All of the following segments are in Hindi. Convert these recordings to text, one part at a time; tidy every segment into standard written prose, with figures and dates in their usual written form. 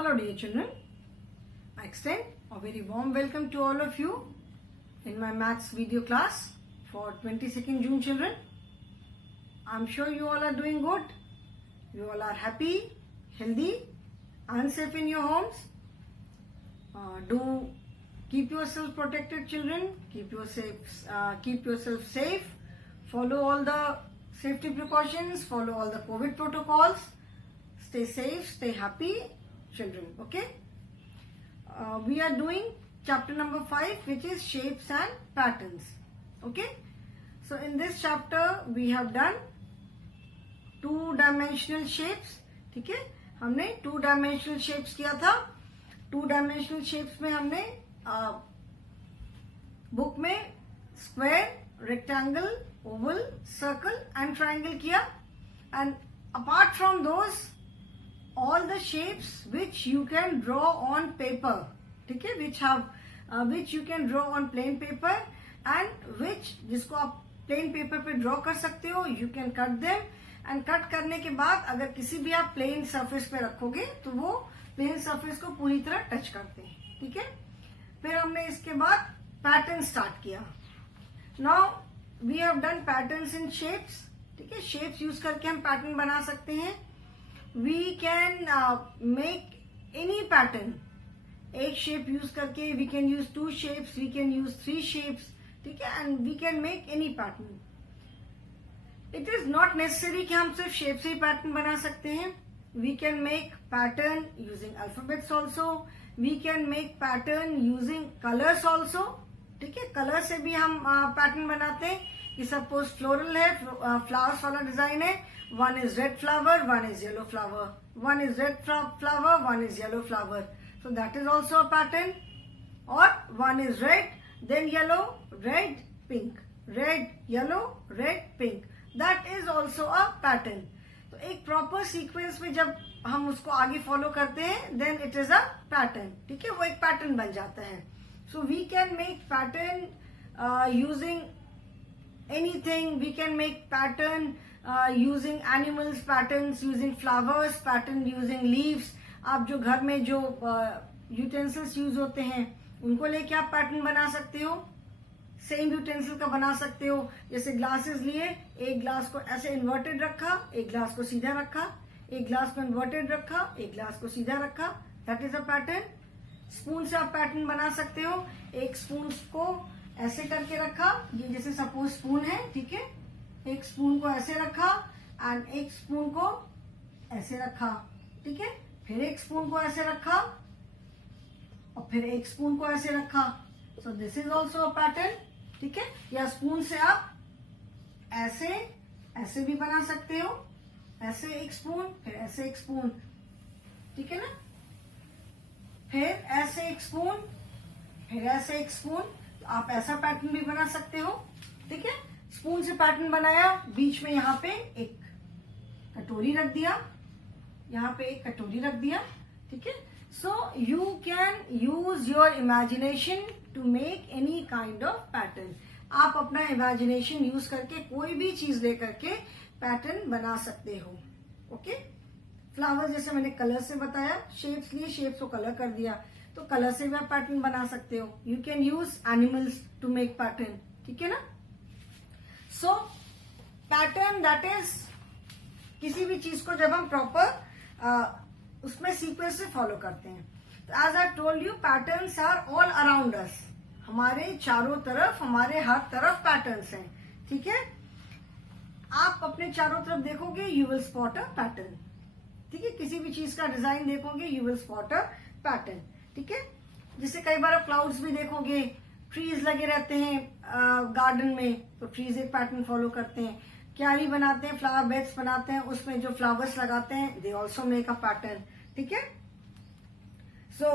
Hello dear children, I extend a very warm welcome to all of you in my maths video class for 22nd June children. I'm sure you all are doing good. You all are happy, healthy and safe in your homes. Do keep yourself protected children, keep yourself safe, follow all the safety precautions, follow all the COVID protocols, stay safe, stay happy children, okay? We are doing chapter number 5 which is shapes and patterns, okay? So in this chapter we have done two-dimensional shapes, ठीक है? हमने two-dimensional shapes किया था. Two-dimensional shapes में हमने बुक में square, rectangle, oval, circle and triangle किया. And apart from those, all the shapes which you can draw on paper, ठीक है, which you can draw on plain paper and which जिसको आप plain paper पे draw कर सकते हो, you can cut them and cut करने के बाद अगर किसी भी आप plain surface पे रखोगे तो वो plain surface को पूरी तरह touch करते हैं, ठीक है. फिर हमने इसके बाद pattern start किया. Now we have done patterns in shapes, ठीक है. Shapes use करके हम pattern बना सकते हैं. We can make any pattern. एक shape use करके we can use two shapes, we can use three shapes, ठीक है, and we can make any pattern. It is not necessary कि हम सिर्फ shape से ही pattern बना सकते हैं. We can make pattern using alphabets also. We can make pattern using colors also. ठीक है, color से भी हम pattern बनाते हैं. कि suppose floral है, flowers वाला design है. One is red flower, one is yellow flower. One is red flower, one is yellow flower. So that is also a pattern. Or one is red, then yellow, red, pink. Red, yellow, red, pink. That is also a pattern. तो एक proper sequence में जब हम उसको आगे follow करते हैं, then it is a pattern. ठीक है, वो एक pattern बन जाता है. So we can make pattern using anything. We can make pattern using animals, patterns using flowers, pattern using leaves. आप जो घर में जो utensils यूज होते हैं उनको लेके आप पैटर्न बना सकते हो. सेम यूटेंसिल का बना सकते हो. जैसे ग्लासेस लिए, एक ग्लास को ऐसे इन्वर्टेड रखा, एक ग्लास को सीधा रखा, एक ग्लास को इन्वर्टेड रखा, एक ग्लास को सीधा रखा. That is a pattern. Spoon से आप पैटर्न बना सकते हो. एक स्पून को ऐसे करके रखा, ये जैसे सपोज स्पून है, ठीक है, एक स्पून को ऐसे रखा एंड एक स्पून को ऐसे रखा, ठीक है, फिर एक स्पून को ऐसे रखा और फिर एक स्पून को ऐसे रखा. सो this is also a pattern, ठीक है. या स्पून से आप ऐसे ऐसे भी बना सकते हो. ऐसे एक स्पून, फिर ऐसे एक स्पून, ठीक है ना, फिर ऐसे एक स्पून, फिर ऐसे एक स्पून. आप ऐसा पैटर्न भी बना सकते हो, ठीक है. स्पून से पैटर्न बनाया, बीच में यहाँ पे एक कटोरी रख दिया, यहाँ पे एक कटोरी रख दिया, ठीक है. So you can use your imagination to make any kind of pattern. आप अपना इमेजिनेशन यूज करके कोई भी चीज लेकर के पैटर्न बना सकते हो, ओके. फ्लावर जैसे मैंने कलर से बताया, शेप्स लिए, शेप्स को कलर कर दिया, तो कलर से भी आप पैटर्न बना सकते हो. You can use animals to make pattern, ठीक है ना. सो पैटर्न दैट इज किसी भी चीज को जब हम प्रॉपर उसमें सीक्वेंस से फॉलो करते हैं. तो as I told you, patterns are all around us. हमारे चारों तरफ, हमारे हर तरफ पैटर्न्स हैं, ठीक है. आप अपने चारों तरफ देखोगे, you will spot a pattern, ठीक है. किसी भी चीज का डिजाइन देखोगे, you will spot a pattern, ठीक है. जैसे कई बार आप क्लाउड्स भी देखोगे, ट्रीज लगे रहते हैं गार्डन में, तो ट्रीज एक पैटर्न फॉलो करते हैं. क्यारी बनाते हैं, फ्लावर बेड्स बनाते हैं, उसमें जो फ्लावर्स लगाते हैं, they also make a pattern, ठीक है. So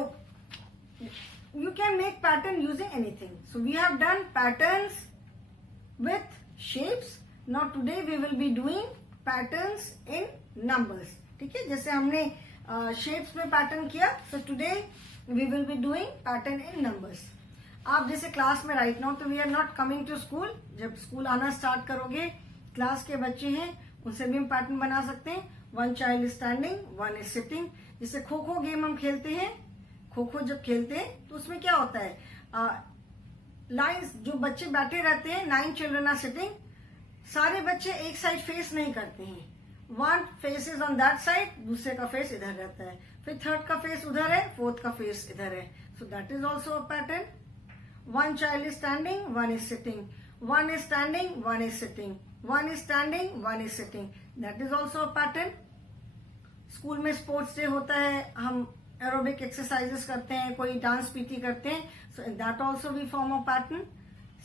you can make pattern using anything. So we have done patterns with shapes. Now today we will be doing patterns in numbers, ठीक है. जैसे हमने शेप्स में पैटर्न किया, so today we will be doing pattern in numbers. आप जैसे क्लास में राइट नाउ तो we are not coming to school. जब स्कूल आना स्टार्ट करोगे, क्लास के बच्चे हैं, उनसे भी हम पैटर्न बना सकते हैं. One child is standing, one is sitting. जैसे खो खो गेम हम खेलते हैं, खो खो जब खेलते हैं तो उसमें क्या होता है, लाइंस जो बच्चे बैठे रहते हैं, 9 चिल्ड्रन आर सिटिंग, सारे बच्चे एक साइड फेस नहीं करते हैं, one face is on that side, दूसरे का फेस इधर रहता है, फिर थर्ड का फेस उधर है, फोर्थ का फेस इधर है. सो that is also a pattern. One child is standing, one is sitting, one is standing, one is sitting, one is standing, one is sitting. That is also a pattern. School में स्पोर्ट्स डे होता है, हम एरोबिक एक्सरसाइजेस करते हैं, कोई डांस पीटी करते हैं, so in that also we form a pattern.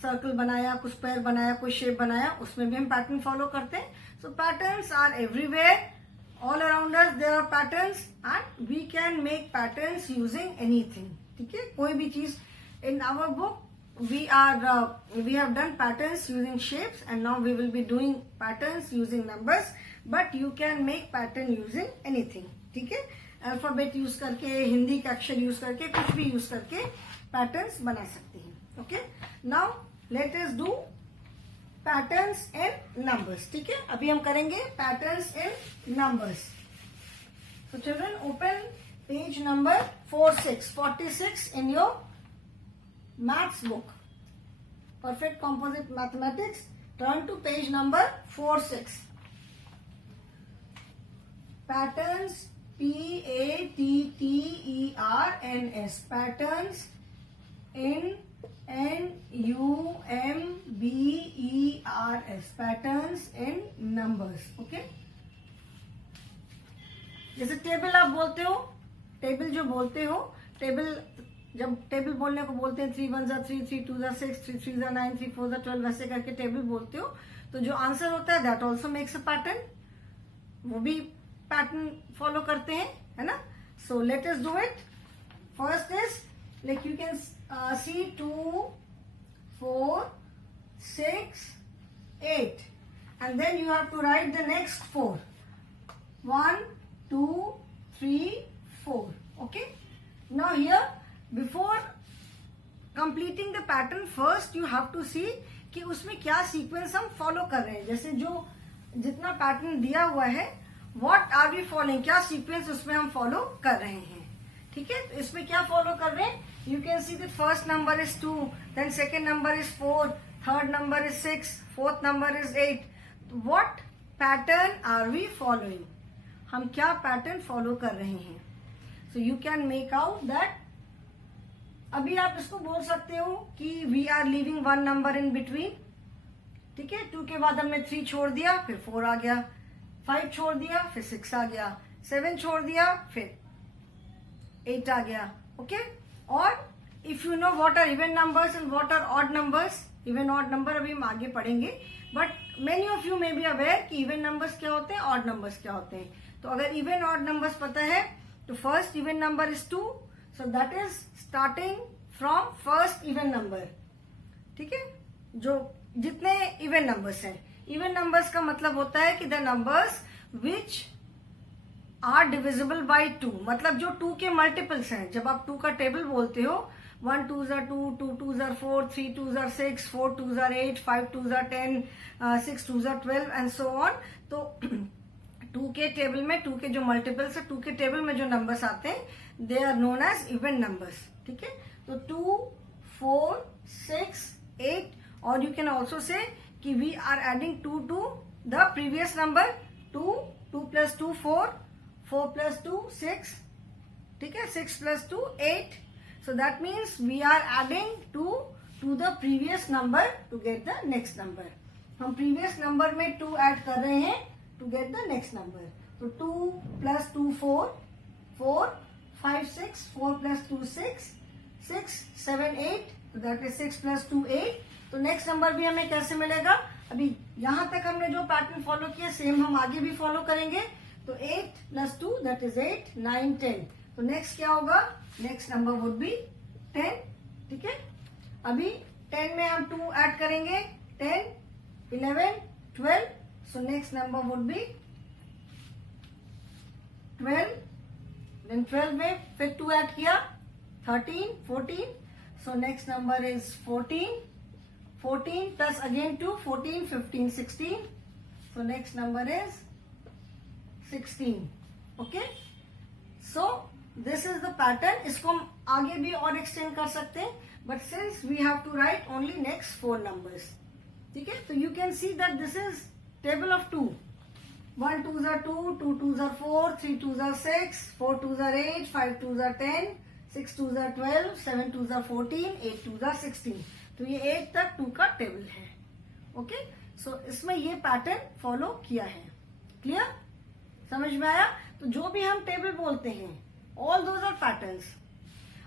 Circle बनाया, कुछ पैर बनाया, कोई शेप बनाया, उसमें भी हम पैटर्न फॉलो करते हैं. So patterns are everywhere, all around us there are patterns and we can make patterns using anything. ठीक है, कोई भी चीज. In our book we have done patterns using shapes and now we will be doing patterns using numbers, but you can make pattern using anything. ठीक है, अल्फाबेट यूज करके, हिंदी का अक्षर यूज करके, कुछ भी यूज करके पैटर्न्स बना सकते हैं. Okay, now let us do patterns in numbers. ठीक है, अभी हम करेंगे patterns in numbers. So children, open page number 46 in your maths book. Perfect Composite Mathematics. Turn to page number 46. Patterns, P-A-T-T-E-R-N-S. Patterns in N-U-M-B-E-R-S. Patterns in numbers. Okay. जैसे टेबल आप बोलते हो, टेबल जो बोलते हो, टेबल जब टेबल बोलने को बोलते हैं 3 1 3, 3 2 6, 3 3 9, 3 4 12, वैसे करके टेबल बोलते हो, तो जो आंसर होता है that also makes a pattern. वो भी पैटर्न फॉलो करते हैं, है ना. So let us do it. First is like you can C 2 4 6 8 and then you have to write the next 4. 1 2 3 4. Okay, now here before completing the pattern first you have to see कि उसमें क्या सीक्वेंस हम फॉलो कर रहे हैं. जैसे जो जितना पैटर्न दिया हुआ है, व्हाट आर वी फॉलोइंग, क्या सीक्वेंस उसमें हम फॉलो कर रहे हैं. ठीक है, तो इसमें क्या फॉलो कर रहे हैं, you can see the first number is 2, then second number is 4, third number is 6, fourth number is 8. What pattern are we following, हम क्या पैटर्न फॉलो कर रहे हैं. So you can make out that. अभी आप इसको बोल सकते हो कि we are leaving 1 number in between. ठीक है, 2 के बाद हमने 3 छोड़ दिया, फिर 4 आ गया, 5 छोड़ दिया, फिर 6 आ गया, 7 छोड़ दिया, फिर 8 आ गया. ओके, और if you know what are even numbers and what are odd numbers, even odd number अभी हम आगे पढ़ेंगे, but many of you may be aware कि इवन नंबर्स क्या होते हैं, ऑड नंबर्स क्या होते हैं. तो अगर इवन ऑड नंबर्स पता है तो first even number is 2, so that is starting from first even number. ठीक है, जो जितने इवन नंबर्स हैं, इवन नंबर्स का मतलब होता है कि the numbers which are divisible by 2, मतलब जो 2 के मल्टीपल्स हैं. जब आप 2 का टेबल बोलते हो, 1 2 2, 2 2 4, 3 2 6, 4 2 8, 5 2 10, 6 2 12 एंड सो ऑन. तो 2 के टेबल में 2 के जो मल्टीपल्स है, 2 के टेबल में जो नंबर्स आते हैं, they are known as even numbers. ठीक है, तो 2 4 6 8, और you can also say that we are adding 2 to the previous number. 2 2 + 2 4, 4 + 2 6. ठीक है, 6 + 2 8. So that means we are adding 2 to the previous number to get the next number. हम previous number में 2 add कर रहे हैं to get the next number. So 2 + 2 4, 4 5 6, 4 + 2 6, 6 7 8. So that is 6 + 2 8. तो नेक्स्ट नंबर भी हमें कैसे मिलेगा. अभी यहां तक हमने जो पैटर्न फॉलो किया सेम हम आगे भी फॉलो करेंगे. तो 8 + 2 that is 8, 9 10. तो नेक्स्ट क्या होगा, नेक्स्ट नंबर वुड बी 10. ठीक है, अभी 10 में हम 2 ऐड करेंगे, 10 11 12. So next number would be 12. Then 12 में फिर 2 ऐड किया, 13 14. So next number is 14. 14 plus again 2, 14 15 16. So next number is 16. Okay, so this is the pattern. इसको हम आगे भी और एक्सटेंड कर सकते हैं, but since we have to write only next 4 numbers. ठीक है, तो you can see that this is table of 2. 1 2s are 2, 2 2s are 4, 3 2s are 6, 4 2s are 8, 5 2s are 10, 6 2s are 12, 7 2s are 14, 8 2s are 16. तो ये 8 तक 2 का टेबल है. ओके, सो इसमें ये पैटर्न फॉलो किया है. क्लियर, समझ में आया? तो जो भी हम टेबल बोलते हैं, ऑल दोज आर पैटर्न्स.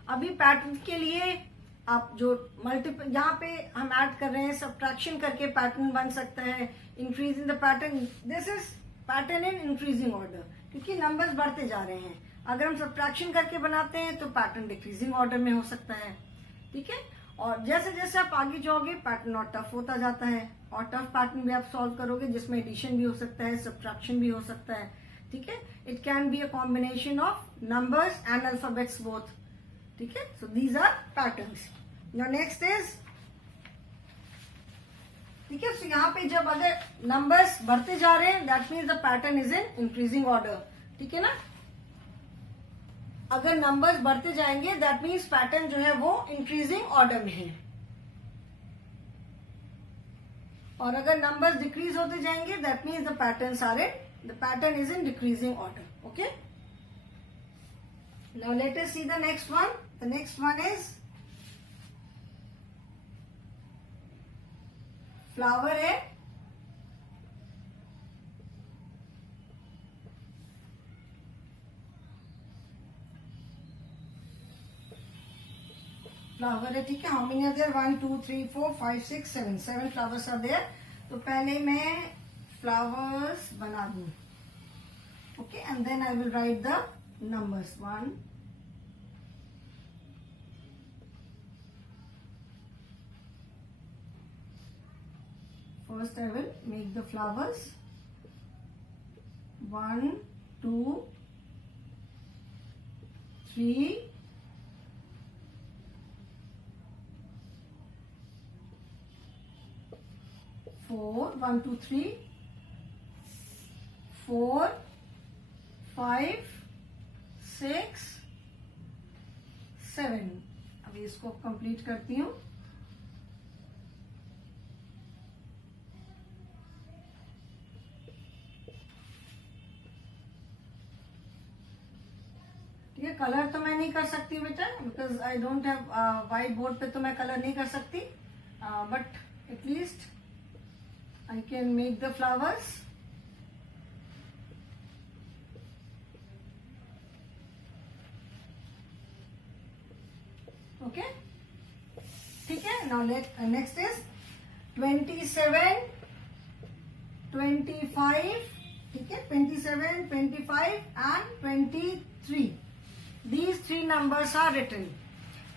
अभी पैटर्न के लिए आप जो मल्टीपल यहाँ पे हम ऐड कर रहे हैं, सब्ट्रैक्शन करके पैटर्न बन सकता है. Increasing the pattern, this is pattern in increasing order, क्योंकि नंबर्स बढ़ते जा रहे हैं. अगर हम सब्ट्रैक्शन करके बनाते हैं तो पैटर्न डिक्रीजिंग ऑर्डर में हो सकता है. ठीक है, और जैसे जैसे आप आगे जाओगे पैटर्न और टफ होता जाता है, और टफ पैटर्न भी आप सॉल्व करोगे जिसमें एडिशन भी हो सकता है, सब्ट्रैक्शन भी हो सकता है. ठीक है, it can be a combination of numbers and alphabets both. ठीक है, so these are patterns. Now next is, ठीक है, सो यहाँ पे जब अगर नंबर्स बढ़ते जा रहे हैं that means the pattern is in increasing order. ठीक है ना, अगर नंबर्स बढ़ते जाएंगे दैट मीन्स पैटर्न जो है वो इंक्रीजिंग ऑर्डर में है. और अगर नंबर्स डिक्रीज होते जाएंगे that means the pattern is in decreasing order. Okay, now let us see the next one. The next one is flower है. फ्लावर है, ठीक है. How many are there? 1 2 3 4 5 6 7 7 flowers are there. तो पहले मैं फ्लावर्स बना दूं. Okay, and then I will write the numbers. 1 first I will make the flowers. 1 2 3 4 1 2 3 4 5 6 7. अभी इसको कंप्लीट करती हूँ. ये कलर तो मैं नहीं कर सकती बेटा, because I don't have white board पे तो मैं कलर नहीं कर सकती, but at least I can make the flowers. Okay, ठीक है. Now next is 27 25. ठीक है, 27 25 and 23. These 3 numbers are written.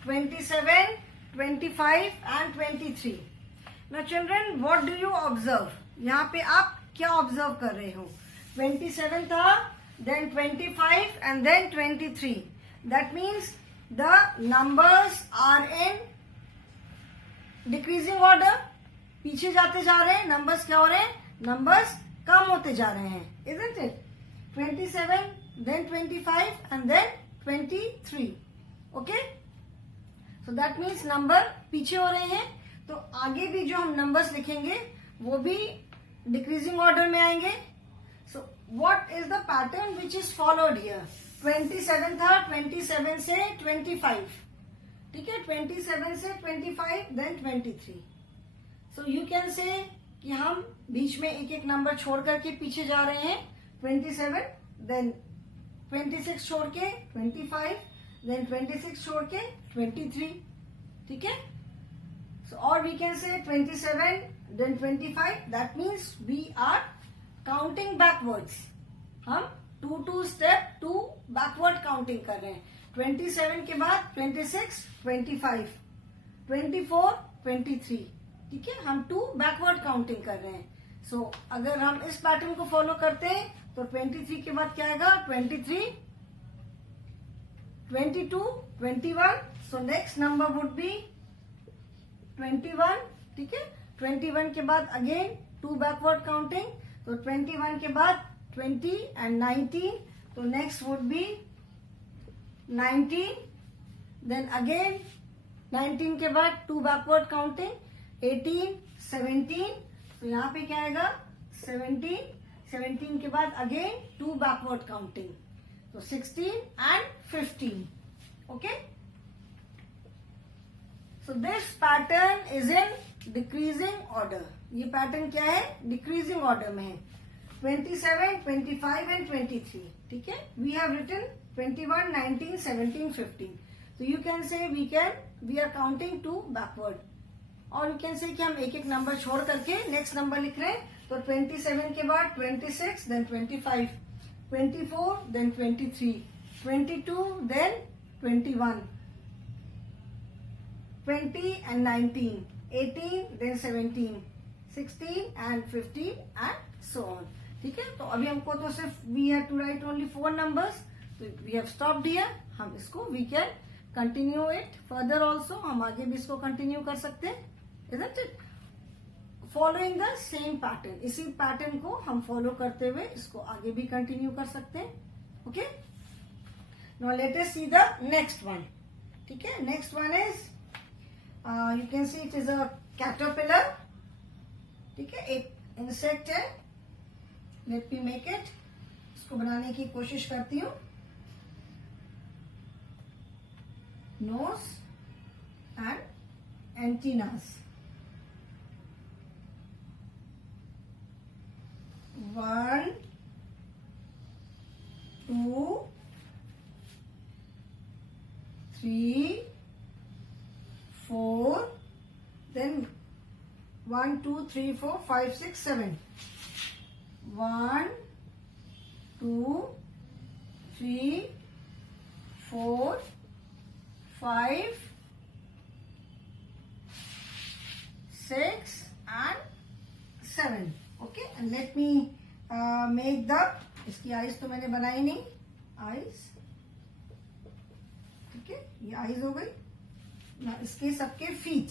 27, 25 and 23. Now children, what do you observe? यहाँ पे आप क्या observe कर रहे हो? 27 था, then 25 and then 23. That means the numbers are in decreasing order. पीछे जाते जा रहे हैं. numbers क्या हो रहे हैं? numbers कम होते जा रहे हैं. Isn't it? 27, then 25 and then 23. Okay, so that means number पीछे हो रहे हैं. तो आगे भी जो हम नंबर्स लिखेंगे वो भी डिक्रीजिंग ऑर्डर में आएंगे. So what is the pattern which is followed here? 27 था, 27 से 25. ठीक है, 27 से 25 then 23. So you can say कि हम बीच में एक एक नंबर छोड़ करके पीछे जा रहे हैं. 27 देन 26 छोड़ के 25, देन 26 छोड़ के 23. ठीक है, सो और we can say 27 then 25. That means we are counting backwards. हम 2 स्टेप 2 बैकवर्ड काउंटिंग कर रहे हैं. 27 के बाद 26 25 24 23. ठीक है, हम 2 बैकवर्ड काउंटिंग कर रहे हैं. सो अगर हम इस पैटर्न को फॉलो करते हैं तो 23 के बाद क्या आएगा? 23 22 21. सो नेक्स्ट नंबर वुड बी 21. ठीक है, 21 के बाद अगेन 2 बैकवर्ड काउंटिंग. तो 21 के बाद 20 एंड 19. तो next would be 19, then again 19 के बाद 2 बैकवर्ड काउंटिंग, 18, 17, तो यहाँ पे क्या आएगा 17, 17 के बाद अगेन 2 बैकवर्ड काउंटिंग, तो 16 and 15. Okay, so this pattern is in decreasing order. ये पैटर्न क्या है, डिक्रीजिंग ऑर्डर में है. 27, 25 and 23. ठीक है, we have written 21, 19, 17, 15. So you can say we are counting 2 backward. और you can say कि हम एक एक नंबर छोड़ करके नेक्स्ट नंबर लिख रहे हैं. तो 27 के बाद 26, then 25, 24, then 23, 22, then 21, 20 and 19, 18, then 17, 16 and 15 and so on. ठीक है, तो अभी हमको तो सिर्फ we have to write only 4 numbers. तो we have stopped here. हम इसको we can continue it further also. हम आगे भी इसको continue कर सकते हैं, isn't it? Following the same pattern. इसी पैटर्न को हम फॉलो करते हुए इसको आगे भी कंटिन्यू कर सकते हैं. Okay, now let us see the next one. ठीक है, next one is you can see it is a caterpillar. ठीक है, एक इंसेक्ट है. Let me make it. इसको बनाने की कोशिश करती हूँ. Nose and antennas. 1, 2, 3, 4, then 1, 2, 3, 4, 5, 6, 7. 1, 2, 3, 4, 5, 6 and 7. Okay, and let me make the, इसकी आईज तो मैंने बनाई नहीं. आईज, ठीक है, ये आईज हो गई ना. इसके सबके फीट.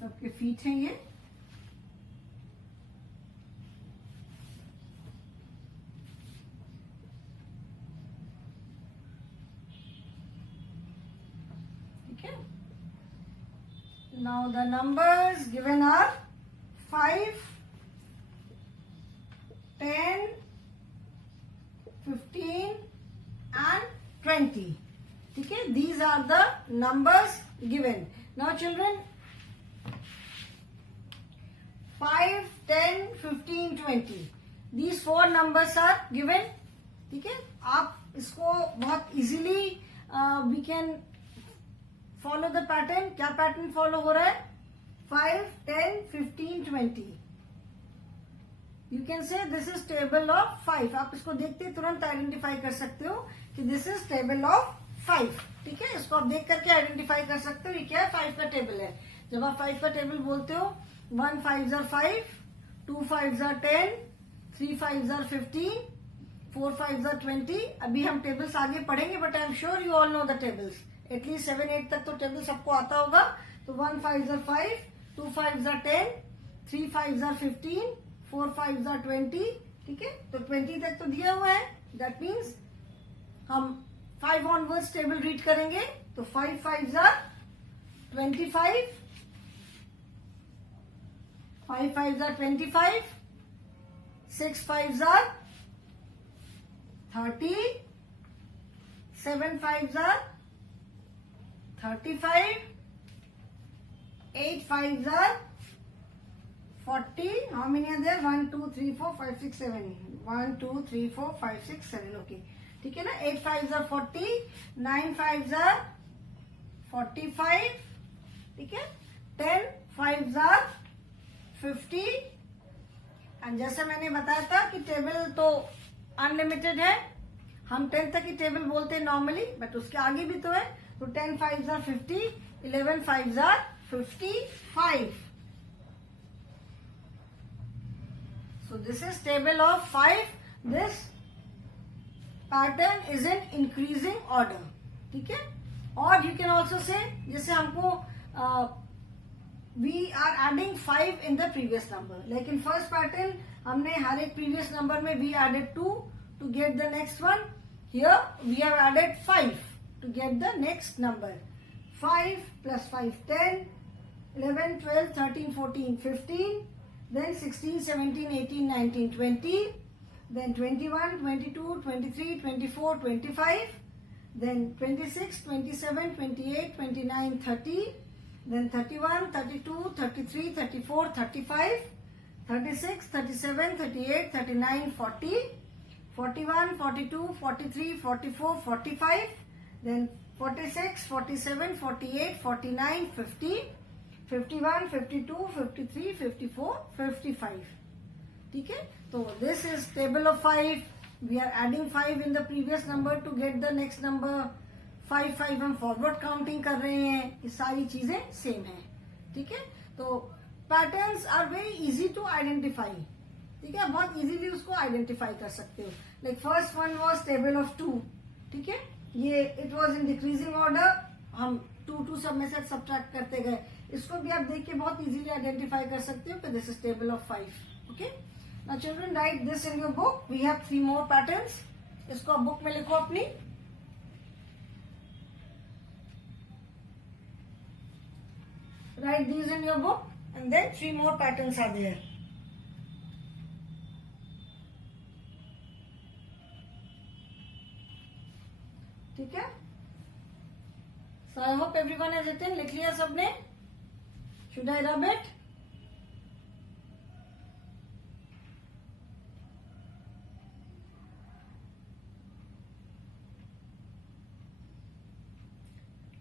सबके फीट हैं ये. ठीक है. Now the numbers given are 5, 10, 15 and 20. ठीक है, these are the numbers given. Now children, 5, 10, 15, 20. These 4 numbers are given. ठीक है, आप इसको बहुत easily we can follow the pattern. क्या पैटर्न फॉलो हो रहा है? 5, 10, 15, 20. You can say this is table of 5. आप इसको देखते तुरंत आइडेंटिफाई कर सकते हो कि this is table of 5. ठीक है, इसको आप देख करके आइडेंटिफाई कर सकते हो ये क्या है, 5 का टेबल है. जब आप 5 का टेबल बोलते हो, 1 5s are 5, 2 5s are 10, 3 5s are 15, 4 5s are 20. अभी हम टेबल्स आगे पढ़ेंगे, but I am sure you all know the tables. At least 7, 8 तक तो टेबल सबको आता होगा. तो 1 5s are 5, 2 5s are 10, 3 5s are 15, 4 5s are 20. ठीक है, तो 20 तक तो दिया हुआ है. दैट मीन्स हम 5 ऑनवर्ड्स टेबल रीड करेंगे. तो 5 5s are 25, 5 5s are 25, 6 5s are 30, 7 5s are 35, 8 5s are 40. How many are there? 1 2 3 4 5 6 7. 1 2 3 4 5 6 7. Okay. ठीक है ना. 8 5s are 40, 9 5s are 45. ठीक है. 10 5s are 50. एंड जैसे मैंने बताया था कि टेबल तो अनलिमिटेड है. हम 10 तक की टेबल बोलते हैं नॉर्मली, बट उसके आगे भी तो है. तो 10 5s are 50, 11 5s are 55. So this is table of 5. This pattern is in increasing order. ठीक है. और you can also say, जैसे हमको we are adding 5 in the previous number. Like in first pattern हमने हर एक प्रीवियस नंबर में we added 2 to get the next one. Here we have added 5 to get the next number. 5 plus 5 10, 11 12 13 14 15, then 16 17 18 19 20, then 21 22 23 24 25, then 26 27 28 29 30, then 31 32 33 34 35, 36 37 38 39 40, 41 42 43 44 45, then 46 47 48 49 50, 51 52 53 54 55. ठीक है, तो this is table of 5. We are adding 5 in the previous number to get the next number. 5 5 हम फॉरवर्ड काउंटिंग कर रहे हैं. ये सारी चीजें सेम है. ठीक है, तो patterns are very easy to identify. ठीक है, बहुत इजीली उसको आइडेंटिफाई कर सकते हो. Like first one was table of 2. ठीक है, ये it was in decreasing order. हम 2 सब में से सब्ट्रैक्ट करते गए. इसको भी आप देख के बहुत इजीली आइडेंटिफाई कर सकते हो कि this is table of 5. Okay, now children write this in your book. We have 3 more patterns. इसको आप बुक में लिखो अपनी. Write these in your book and then 3 more patterns are there. ठीक है, so I hope everyone has written. लिख लिया सबने? Should I rub it?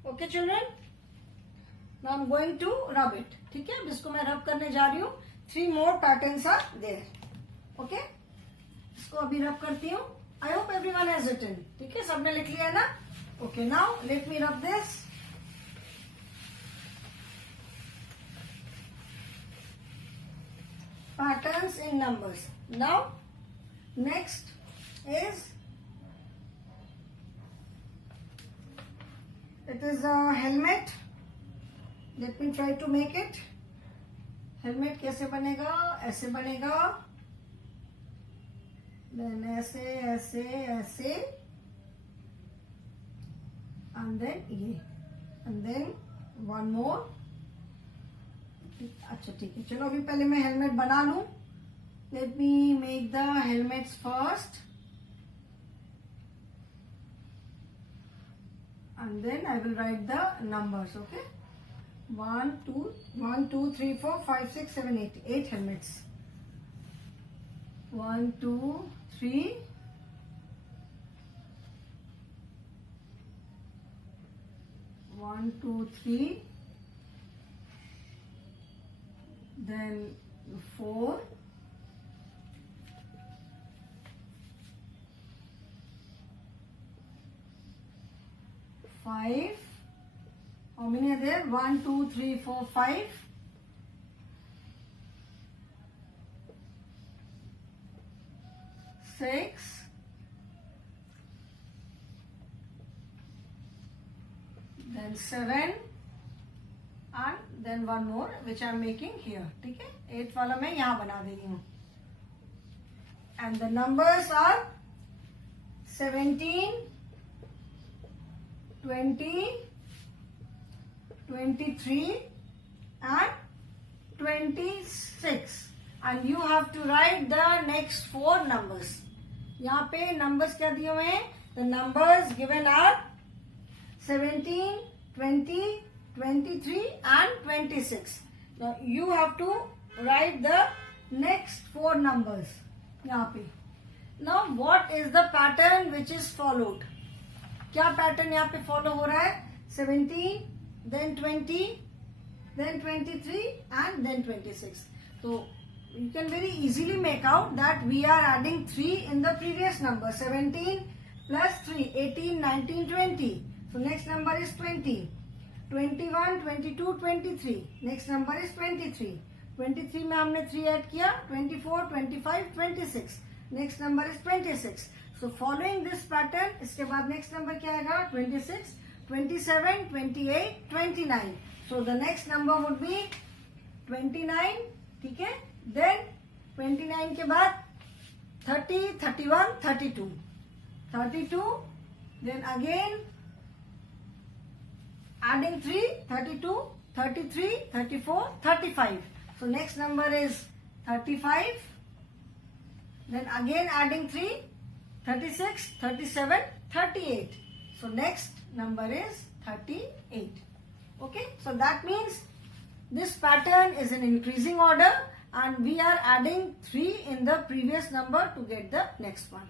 Okay children, now I'm going to rub it. ठीक है, अब इसको मैं रब करने जा रही हूँ. 3 more patterns are there. Okay, इसको अभी रब करती हूँ. I hope everyone has written. ठीक है, सबने लिख लिया ना? Okay, now let me rub this. Patterns in numbers. Now next is it is a helmet. Let me try to make it. Helmet कैसे बनेगा? ऐसे बनेगा. Then ऐसे ऐसे ऐसे and then ये and then one more. अच्छा ठीक है, चलो अभी पहले मैं हेलमेट बना लूं. Let me make the helmets first and then I will write the numbers. Okay, 1 2 3 4 5 6 7 8 8 helmets. 1 2 3 1 2 3, then 4, 5. How many are there? 1 2 3 4 5. 6. Then 7 and then one more which I am making here. ठीक है, 8 वाला मैं यहाँ बना दे रही हूँ. And the numbers are 17, 20, 23 and 26. And you have to write the next 4 numbers. यहाँ पे numbers क्या दिए हुए हैं? The numbers given are 17, 20, 23 and 26. Now you have to write the next 4 numbers यहाँ पे. Now what is the pattern which is followed? क्या pattern यहाँ पे follow हो रहा है? 17, then 20, then 23 and then 26. So you can very easily make out that we are adding 3 in the previous number. 17 plus 3, 18, 19, 20. So next number is 20. 21, 22, 23. Next number is 23. 23 में हमने 3 ऐड किया. 24, 25, 26. Next number is 26. So following this pattern, इसके बाद next number क्या आएगा? 26, 27, 28, 29. So the next number would be 29. ठीक है. Then 29 के बाद 30, 31, 32, 32, then again adding 3, 32, 33, 34, 35. So next number is 35, then again adding 3, 36, 37, 38. So next number is 38. Okay, so that means this pattern is in increasing order and we are adding 3 in the previous number to get the next one.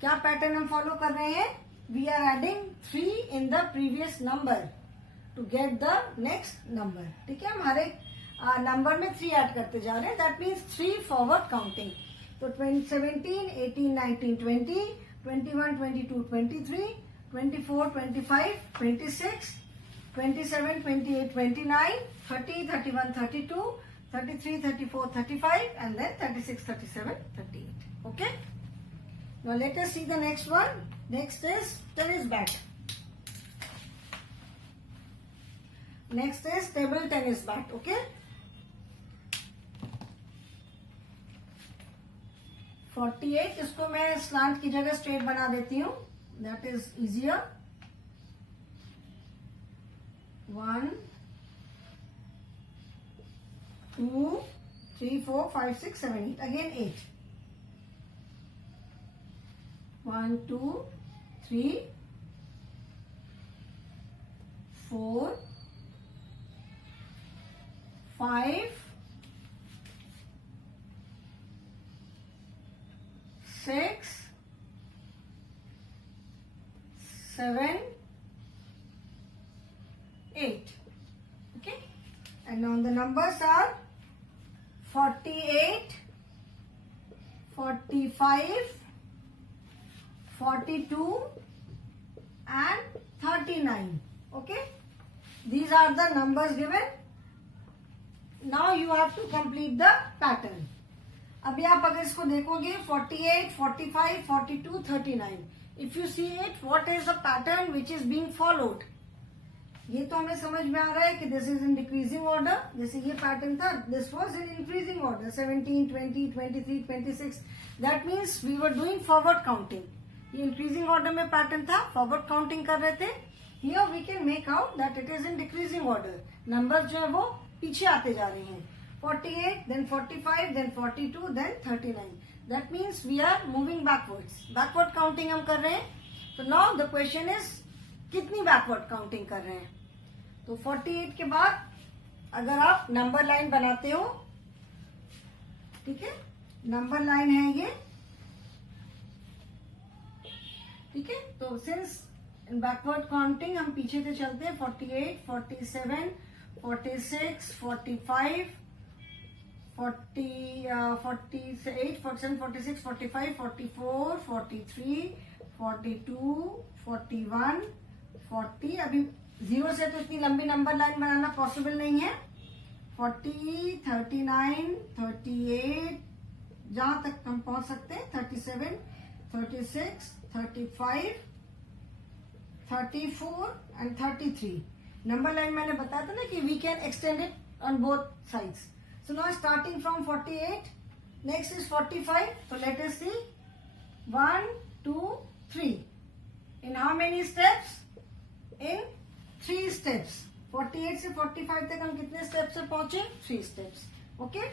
क्या पैटर्न हम फॉलो कर रहे हैं? We are adding 3 in the previous number to get the next number. ठीक है, हम हर एक नंबर में 3 ऐड करते जा रहे हैं. That means 3 forward counting. तो 17, 18, 19, 20, 21, 22, 23, 24, 25, 26, 27, 28, 29, 30, 31, 32, 33, 34, 35, and then 36, 37, 38. Okay? Now let us see the next one. Next is tennis bat. Next is table tennis bat. Okay? 48, इसको मैं slant की जगह straight बना देती हूँ. That is easier. 1, 2, 3, 4, 5, 6, 7, 8. Again 8. 1, 2, 3, 4, 5, 6, 7, 8. Okay, and now the numbers are 48, 45, 42 and 39. Okay, these are the numbers given. Now you have to complete the pattern. अभी आप अगर इसको देखोगे 48, 45, 42, 39. If you see it, what is the pattern which is being followed? ये तो हमें समझ में आ रहा है कि this is in decreasing order. जैसे ये पैटर्न था, this was in increasing order. 17, 20, 23, 26. That means we were doing forward counting. ये इंक्रीजिंग ऑर्डर में पैटर्न था, फॉरवर्ड काउंटिंग कर रहे थे. Here we can make out that it is in decreasing order. Number जो है वो पीछे आते जा रहे हैं. 48, then 45, then 42, then 39. That means we are moving backwards. Backward counting हम कर रहे हैं. So now the question is कितनी backward counting कर रहे हैं? तो 48 के बाद अगर आप नंबर लाइन बनाते हो, ठीक है, नंबर लाइन है ये, ठीक है. तो सिंस इन बैकवर्ड काउंटिंग हम पीछे से चलते हैं. 48, 47, 46, 45, 48, 47, 46, 45, 44, 43, 42, 41, 40. अभी 0 से तो इतनी लंबी नंबर लाइन बनाना पॉसिबल नहीं है. 40, 39, 38, जहां तक हम पहुंच सकते हैं. 37, 36, 35, 34 एंड 33. नंबर लाइन मैंने बताया था ना कि we can extend it on both sides. So now starting from 48, next is 45. So let us see. 1, 2, 3. In how many steps? In 3 steps. 48 से 45 तक हम कितने steps से पहुंचे? 3 steps. Okay.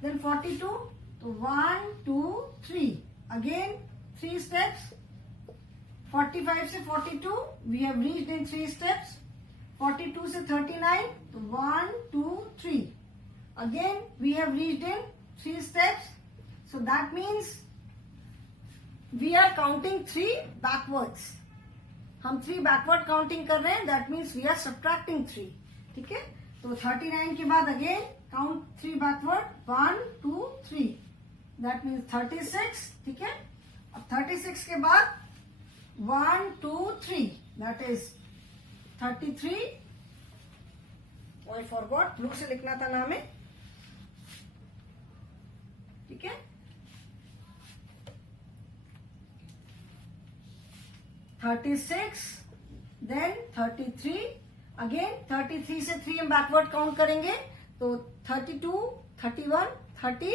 Then 42. So 1, 2, 3. Again 3 steps. 45 से 42 we have reached in 3 steps. 42 से 39. So 1, 2, 3. Again we have reached in 3 steps. So that means we are counting 3 backwards. हम 3 backward counting कर रहे हैं. That means we are subtracting 3. ठीक है. तो 39 के बाद again count 3 backward. 1, 2, 3. That means 36. ठीक है. अब 36 के बाद 1, 2, 3. That is 33. I forgot. Blue से लिखना था नाम है. ठीक है. 36, then 33. अगेन 33 से 3 हम बैकवर्ड काउंट करेंगे. तो 32, 31, 30,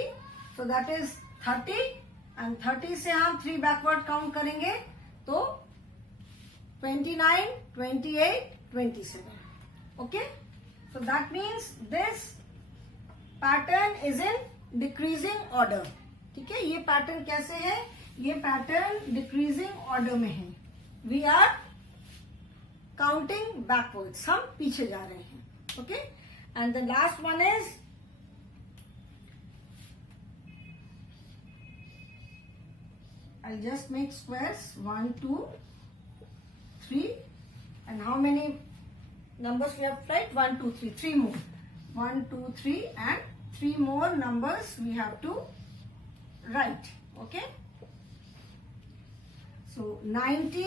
So that is 30 and 30 से हम 3 backward count करेंगे तो 29, 28, 27. Okay? So that means this pattern is in decreasing order. ठीक है, ये पैटर्न कैसे है? ये पैटर्न डिक्रीजिंग ऑर्डर में है. वी आर काउंटिंग बैकवर्ड्स, हम पीछे जा रहे हैं. Okay, and the last one is I'll just make squares 1, 2, 3, and how many numbers we have tried? 1, 2, 3, 3 more. 1, 2, 3, and 3 more numbers we have to write. Okay. So 90,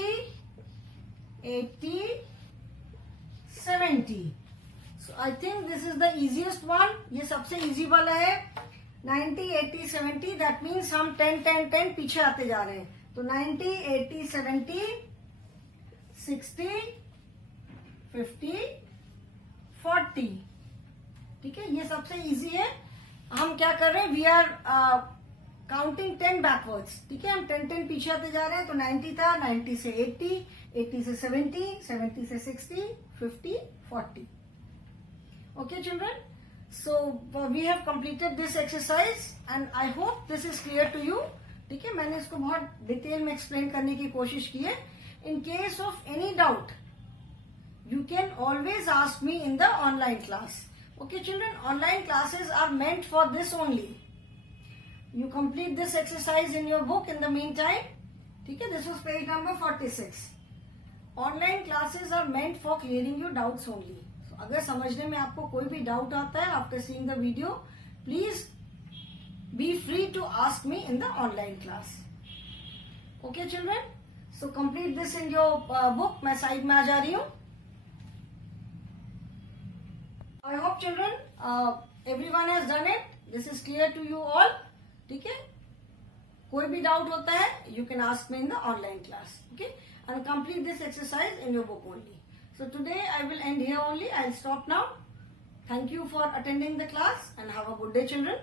80, 70. So I think this is the easiest one. ये सबसे easy वाला है. 90, 80, 70. That means हम 10, 10, 10 पीछे आते जा रहे हैं. तो 90, 80, 70, 60, 50, 40. ठीक है, ये सबसे easy है. हम क्या कर रहे हैं? We are counting 10 backwards. ठीक है, हम 10, 10 पीछे आते जा रहे हैं. तो 90 था, 90 से 80, 80 से 70, 70 से 60, 50, 40. Okay, children. So we have completed this exercise and I hope this is clear to you. ठीक है, मैंने इसको बहुत डिटेल में एक्सप्लेन करने की कोशिश की है. In case of any doubt, you can always ask me in the online class. Okay, children, online classes are meant for this only. You complete this exercise in your book in the meantime. ठीक है, this was page number 46. Online classes are meant for clearing your doubts only. So, अगर समझने में आपको कोई भी डाउट आता है after seeing the video, please be free to ask me in the online class. Okay, children? So complete this in your book. मैं साइड में आ जा रही हूँ. I hope, children, everyone has done it. This is clear to you all. ठीक है, कोई भी डाउट होता है you can ask me in the online class. Okay, and complete this exercise in your book only. So today I will end here only. I'll stop now. Thank you for attending the class and have a good day, children.